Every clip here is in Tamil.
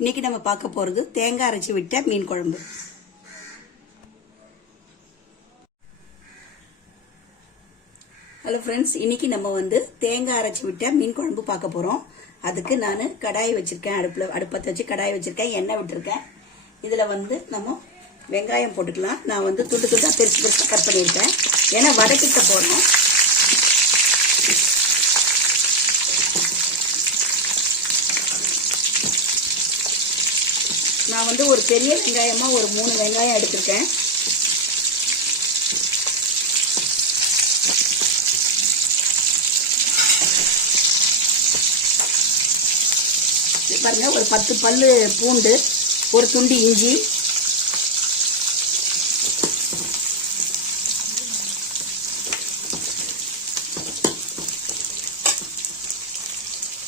இன்னைக்கு நம்ம பார்க்க போகிறது தேங்காய் அரைச்சி விட்ட மீன் குழம்பு. ஹலோ ஃப்ரெண்ட்ஸ் இன்னைக்கு நம்ம வந்து தேங்காய் அரைச்சி விட்ட மீன் குழம்பு பார்க்க போகிறோம் அதுக்கு நான் கடாய் வச்சுருக்கேன் அடுப்பில் அடுப்பத்தை வச்சு கடாய் வச்சுருக்கேன் எண்ணெய் விட்டுருக்கேன். இதில் வந்து நம்ம வெங்காயம் போட்டுக்கலாம். நான் வந்து துண்டு துண்டாக பெருசு பெருசாக கட் பண்ணியிருக்கேன். ஏன்னா வதக்கிட்ட போடணும். நான் வந்து ஒரு பெரிய வெங்காயமாக ஒரு மூணு வெங்காயம் எடுத்திருக்கேன். பாருங்க ஒரு பத்து பல்லு பூண்டு ஒரு துண்டு இஞ்சி.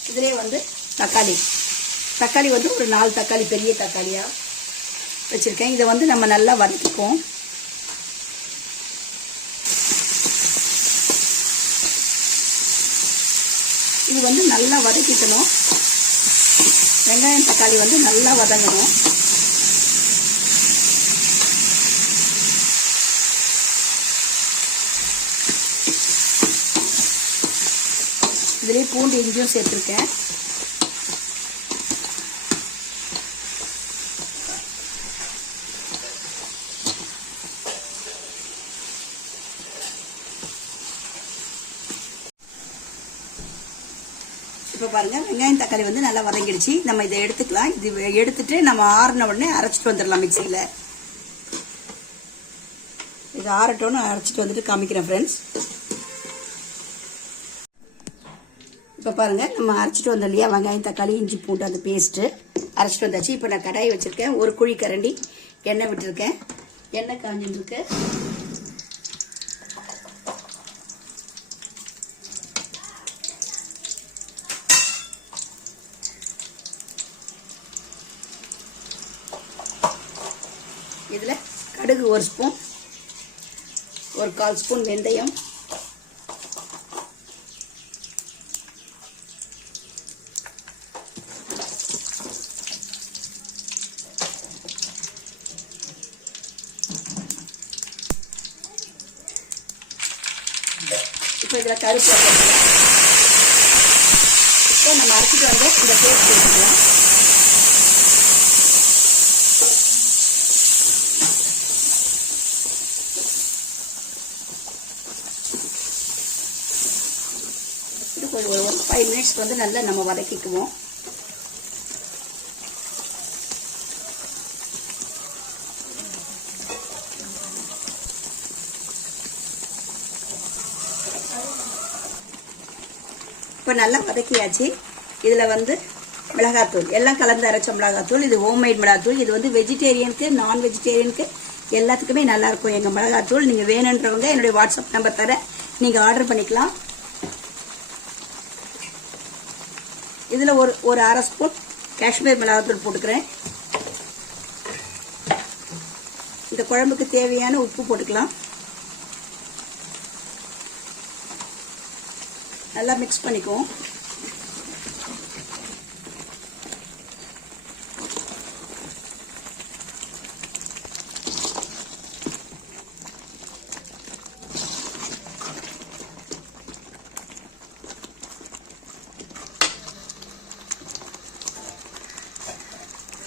இதுலேயே வந்து தக்காளி. தக்காளி வந்து ஒரு நாலு தக்காளி பெரிய தக்காளியாக வச்சுருக்கேன். இதை வந்து நம்ம நல்லா வதக்கிக்குவோம். இது வந்து நல்லா வதக்கிக்கணும். வெங்காயம் தக்காளி வந்து நல்லா வதங்கணும். இதுலேயே பூண்டு இஞ்சியும் சேர்த்துருக்கேன். பாருங்கள் பாருங்க. வெங்காயம் தக்காளி வந்து நல்லா வதங்கிடுச்சு. நம்ம இதை எடுத்துக்கலாம். இது எடுத்துட்டு நம்ம ஆறின உடனே அரைச்சிட்டு வந்துடலாம் மிக்சியில். இது ஆறட்டோன்னு அரைச்சிட்டு வந்துட்டு காமிக்கிறேன் ஃப்ரெண்ட்ஸ் இப்போ பாருங்க நம்ம அரைச்சிட்டு வந்தோம் இல்லையா? வெங்காயம் தக்காளி இஞ்சி பூண்டு அந்த பேஸ்ட்டு அரைச்சிட்டு வந்தாச்சு. இப்போ நான் கடாயை வச்சுருக்கேன். ஒரு குழி கரண்டி எண்ணெய் விட்டுருக்கேன். எண்ணெய் காஞ்சின்னு இருக்கு இதில் கடுகு ஒரு ஸ்பூன் ஒரு கால் ஸ்பூன் வெந்தயம் இப்போ இதில் கருப்பு இப்போ நம்ம அரைச்சிட்டு வந்து இந்த பேஸ்ட் எடுத்துக்கலாம் இது கொஞ்சம் ஒரு ஃபைவ் மினிட்ஸ்க்கு வந்து நல்லா நம்ம வதக்கிக்குவோம். இப்போ நல்லா வதக்கியாச்சு. இதில் வந்து மிளகாத்தூள் எல்லாம் கலந்து அரைச்ச மிளகாத்தூள் இது ஹோம்மேட் மிளகாத்தூள். இது வந்து வெஜிடேரியனுக்கு நான் வெஜிடேரியனுக்கு எல்லாத்துக்குமே நல்லா இருக்கும். எங்கள் மிளகாத்தூள் நீங்கள் வேணுன்றவங்க என்னுடைய வாட்ஸ்அப் நம்பர் தர நீங்கள் ஆர்டர் பண்ணிக்கலாம். இதில் ஒரு ஒரு அரை ஸ்பூன் காஷ்மீர் மிளகாத்தூள் போட்டுக்கிறேன். இந்த குழம்புக்கு தேவையான உப்பு போட்டுக்கலாம். நல்லா மிக்ஸ் பண்ணிக்குவோம்.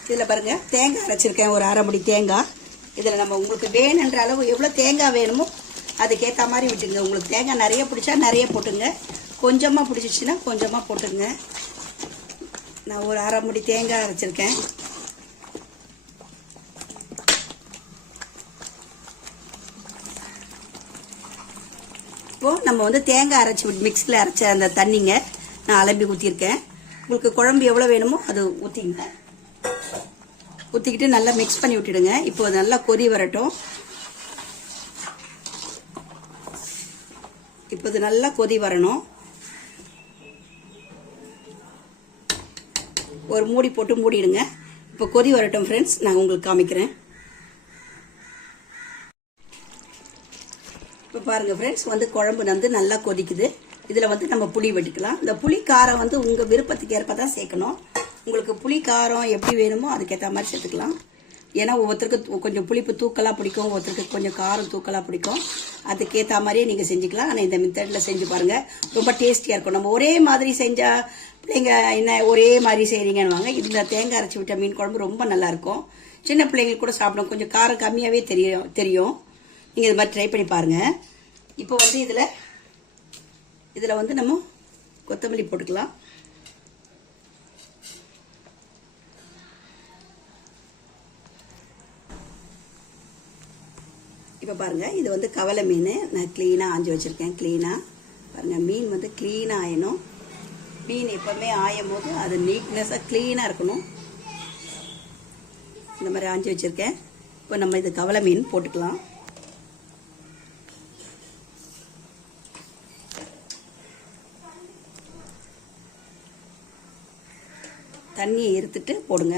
இதில் பாருங்க தேங்காய் அரைச்சிருக்கேன் ஒரு அரை முடி தேங்காய். இதில் நம்ம உங்களுக்கு வேணுன்ற அளவு எவ்வளோ தேங்காய் வேணுமோ அதுக்கேற்ற மாதிரி விட்டுங்க. உங்களுக்கு தேங்காய் நிறைய பிடிச்சா நிறைய போட்டுங்க. கொஞ்சமாக பிடிச்சிச்சின்னா கொஞ்சமாக போட்டுங்க. நான் ஒரு அரை முடி தேங்காய் அரைச்சிருக்கேன். இப்போது நம்ம வந்து தேங்காய் அரைச்சி மிக்ஸில் அரைச்ச அந்த தண்ணிங்க நான் அலம்பி ஊற்றிருக்கேன் உங்களுக்கு குழம்பு எவ்வளோ வேணுமோ அது ஊற்றிங்க ஊற்றிக்கிட்டு நல்லா மிக்ஸ் பண்ணி விட்டுடுங்க. இப்போ நல்லா கொதி வரட்டும். இப்போ இது நல்லா கொதி வரணும். ஒரு மூடி போட்டு மூடிடுங்க. இப்போ கொதி வரட்டும் ஃப்ரெண்ட்ஸ் நான் உங்களுக்கு காமிக்கிறேன். இப்போ பாருங்கள் ஃப்ரெண்ட்ஸ் வந்து குழம்பு வந்து நல்லா கொதிக்குது. இதில் வந்து நம்ம புளி வெட்டிக்கலாம் இந்த புளி காரம் வந்து உங்கள் விருப்பத்துக்கு ஏற்ப தான் சேர்க்கணும். உங்களுக்கு புளி காரம் எப்படி வேணுமோ அதுக்கேற்ற மாதிரி சேர்த்துக்கலாம். ஏன்னா ஒவ்வொருத்தருக்கு கொஞ்சம் புளிப்பு தூக்கலாக பிடிக்கும் ஒவ்வொருத்தருக்கு கொஞ்சம் காரம் தூக்கலாக பிடிக்கும். அதுக்கேற்ற மாதிரியே நீங்கள் செஞ்சுக்கலாம். ஆனால் இந்த மெத்தடில் செஞ்சு பாருங்கள் ரொம்ப டேஸ்டியாக இருக்கும். நம்ம ஒரே மாதிரி செஞ்சால் பிள்ளைங்க என்ன ஒரே மாதிரி செய்கிறீங்கன்னு இதில் தேங்காய் அரைச்சி விட்ட மீன் குழம்பு ரொம்ப நல்லாயிருக்கும் சின்ன பிள்ளைங்களுக்கு கூட சாப்பிடும் கொஞ்சம் காரம் கம்மியாகவே தெரியும் தெரியும். நீங்கள் இது மாதிரி ட்ரை பண்ணி பாருங்கள் இப்போ வந்து இதில் இதில் வந்து நம்ம கொத்தமல்லி போட்டுக்கலாம். இப்போ பாருங்கள் இது வந்து கவலை மீன். நான் க்ளீனாக ஆஞ்சி வச்சுருக்கேன் க்ளீனாக பாருங்கள் மீன் வந்து க்ளீனாக ஆயணும் மீன் எப்போவுமே ஆயும் போது அது நீட்னஸாக க்ளீனாக இருக்கணும். இந்த மாதிரி ஆஞ்சி வச்சுருக்கேன். இப்போ நம்ம இது கவலை மீன் போட்டுக்கலாம். தண்ணியை எடுத்துட்டு போடுங்க.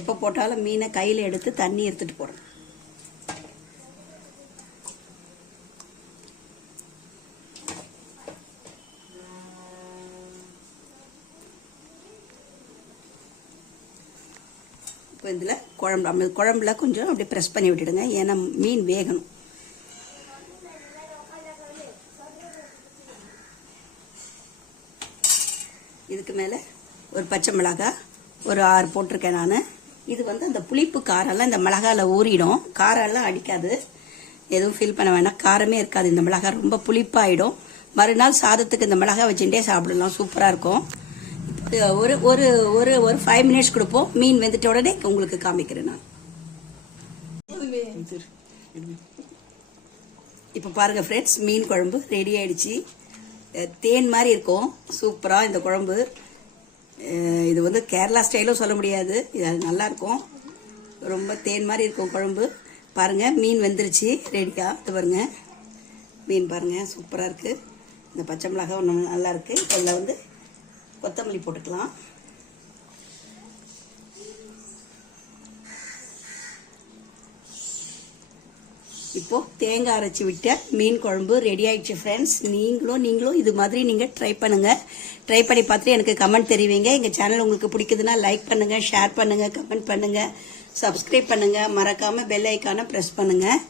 எப்போ போட்டாலும் மீனை கையில் எடுத்து தண்ணி எடுத்துகிட்டு போடுங்க இப்போ இதில் குழம்பு குழம்புல கொஞ்சம் அப்படியே ப்ரெஸ் பண்ணி விட்டுடுங்க. ஏன்னா மீன் வேகணும். இதுக்கு மேலே ஒரு பச்சை மிளகாய் ஒரு ஆறு போட்டிருக்கேன் நான். இது வந்து அந்த புளிப்பு காரெல்லாம் இந்த மிளகாவில் ஊறிடும். காரெல்லாம் அடிக்காது. எதுவும் ஃபீல் பண்ண வேணாம். காரமே இருக்காது. இந்த மிளகாய் ரொம்ப புளிப்பாயிடும். மறுநாள் சாதத்துக்கு இந்த மிளகாய் வச்சுட்டே சாப்பிடலாம். சூப்பராக இருக்கும். ஒரு ஒரு ஒரு ஒரு ஃபைவ் மினிட்ஸ் கொடுப்போம். மீன் வெந்துட்ட உடனே உங்களுக்கு காமிக்கிறேன் நான். இப்போ பாருங்க ஃப்ரெண்ட்ஸ் மீன் குழம்பு ரெடி ஆயிடுச்சு. தேன் மாதிரி இருக்கும். சூப்பராக இந்த குழம்பு. இது வந்து கேரளா ஸ்டைலும் சொல்ல முடியாது. இது அது நல்லாயிருக்கும் ரொம்ப தேன் மாதிரி இருக்கும் குழம்பு. பாருங்க மீன் வெந்துருச்சு. ரெடியாக இது பாருங்க. மீன் பாருங்க சூப்பராக இருக்குது இந்த பச்சை மிளகாய் ஒன்று நல்லா இருக்கு. இதில் வந்து கொத்தமல்லி போட்டுக்கலாம். இப்போ தேங்காய் அரைச்சி விட்ட மீன் குழம்பு ரெடி ஆயிடுச்சு ஃப்ரெண்ட்ஸ் நீங்களும் நீங்களும் இது மாதிரி நீங்கள் ட்ரை பண்ணுங்கள் ட்ரை பண்ணி பார்த்துட்டு எனக்கு கமெண்ட் தெரிவிங்க. எங்கள் சேனல் உங்களுக்கு பிடிக்குதுன்னா லைக் பண்ணுங்கள் ஷேர் பண்ணுங்கள் கமெண்ட் பண்ணுங்கள் சப்ஸ்கிரைப் பண்ணுங்கள் மறக்காமல் பெல் ஐக்கானை ப்ரெஸ் பண்ணுங்கள்